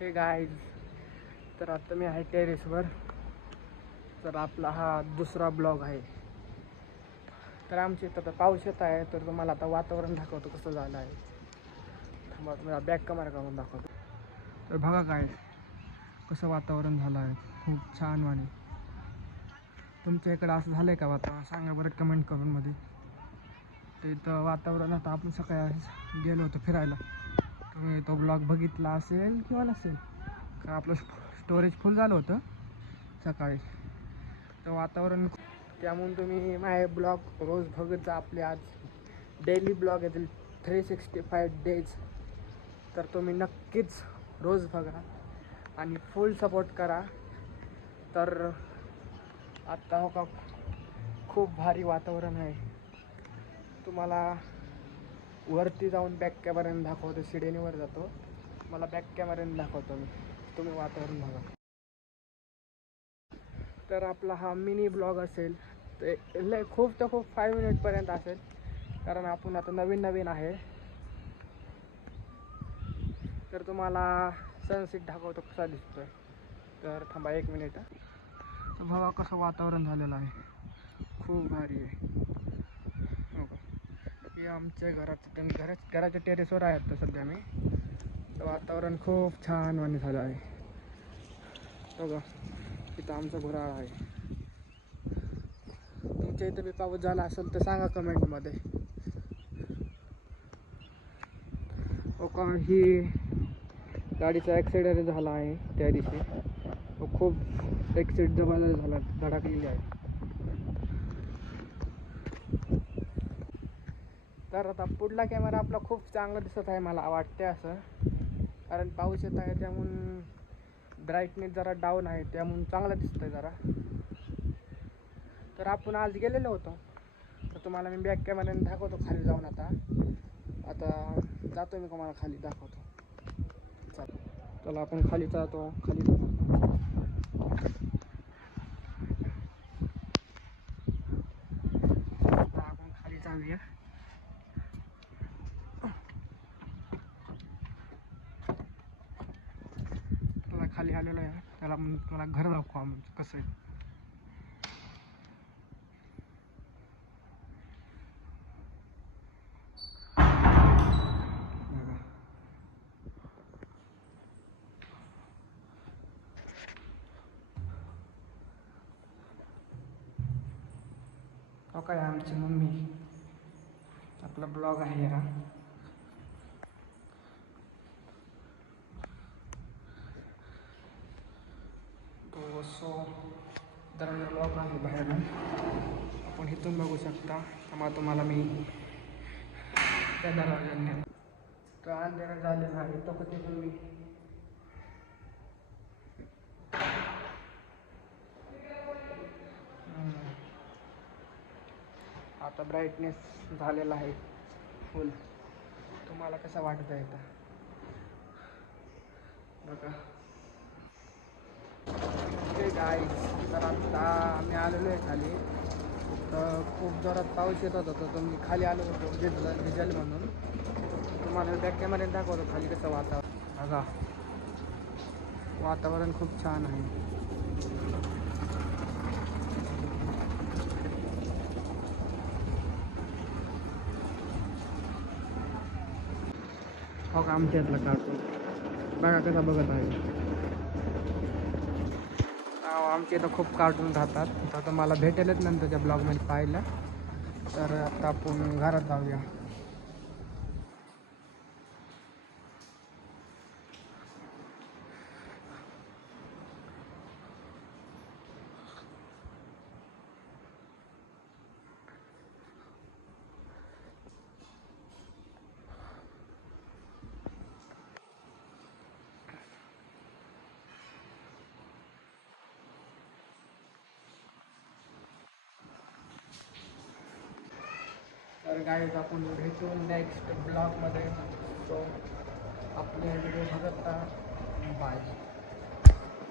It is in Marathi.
हे गाईज, तर आता मी आहे टेरेसवर. तर आपला हा दुसरा ब्लॉग आहे. तर आमच्या इथं आता पाऊस येत आहे, तर तुम्हाला आता वातावरण दाखवतो कसं झालं आहे. थांबा, तुम्हाला बॅक कॅमेरा करून दाखवतो. तर बघा काय कसं वातावरण झालं आहे, खूप छान. वाणी तुमच्या इकडं असं झालं आहे का वातावरण? सांगा बरं कमेंट करून मध्ये. तर इथं वातावरण आता आपण सकाळी गेलो होतो फिरायला. तुम्ही तो ब्लॉग बघितला असेल किंवा नसेल, का आपलं स्टोरेज फुल झालं होतं सकाळी. तर वातावरण त्यामुळे तुम्ही माझे ब्लॉग रोज बघत जा. आपले आज डेली ब्लॉग येतील 365 डेज. तर तुम्ही नक्कीच रोज बघा आणि फुल सपोर्ट करा. तर आत्ता हो का खूप भारी वातावरण आहे. तुम्हाला वरती जाऊन बॅक कॅमेऱ्याने दाखवतो, शिडीनीवर जातो, मला बॅक कॅमेऱ्याने दाखवतो मी. तुम्ही वातावरण बघा. तर आपला हा मिनी ब्लॉग असेल तर खूप 5 मिनिटपर्यंत असेल, कारण आपण आता नवीन आहे. तर तुम्हाला सनसेट दाखवतो कसा दिसतोय. तर थांबा 1 मिनिट. तर बघा कसं वातावरण झालेलं आहे, खूप भारी आहे. हो का, हे आमच्या घराच्या टेरेसवर आहे तर सध्या मी. तर वातावरण खूप छान वाणी झालं आहे. बघा इथं आमचा घोराळा आहे. तुमच्या इथं बी पाऊस झाला असेल तर सांगा कमेंटमध्ये. हो का, ही गाडीचा ॲक्सिडेंट झाला आहे त्या दिवशी. खूप ॲक्सिडेंट जबरदस्त झाला, धडकलेली आहे. तर आता पुढला कॅमेरा आपला खूप चांगला दिसत आहे मला वाटते असं, कारण पाऊस येत आहे त्यामुळं ब्राईटनेस जरा डाऊन आहे, त्यामुळं चांगलं दिसत आहे जरा. तर आपण आज गेलेलो होतो, तर तुम्हाला मी बॅक कॅमेऱ्याने दाखवतो खाली जाऊन. आता जातो मी, तुम्हाला खाली दाखवतो. चला आपण खाली जातो. खाली आपण खाली जाऊया. त्याला खाली आलेलं आहे, त्याला तुम्हाला घर दाखवू आमचं कसं आहे. हो काय, आमची मम्मी. आपला ब्लॉग आहे हा. तो सो दरवाजा ब्लॉग आहे बाहेर, आपण इथून बघू शकता. तुम्हाला मी त्या दरवाजाने तो अंधेरा झालेला आहे, तो कधी तुम्ही आता ब्राईटनेस झालेला आहे फुल. तुम्हाला कसं वाटत आहे आता बघा. ओके गाईज, तर आता आम्ही आलेलो आहे खाली. तर खूप जोरात पाऊस येत होता, तर मी खाली आलो होतो भिजल म्हणून. तुम्हाला बॅक कॅमेऱ्याने दाखवतो खाली कसं वातावरण. बघा वातावरण खूप छान आहे. हो का, आमच्या इथलं कार्टून बघा कसा बघत आहे. आमच्या इथं खूप कार्टून राहतात, तर मला भेटेलच नंतरच्या ब्लॉगमध्ये पाहायला. तर आता आपण घरात जाऊया. तर गाईज आपण भेटू नेक्स्ट ब्लॉगमध्ये. सो आपले व्हिडिओ बघत राहा. बाय.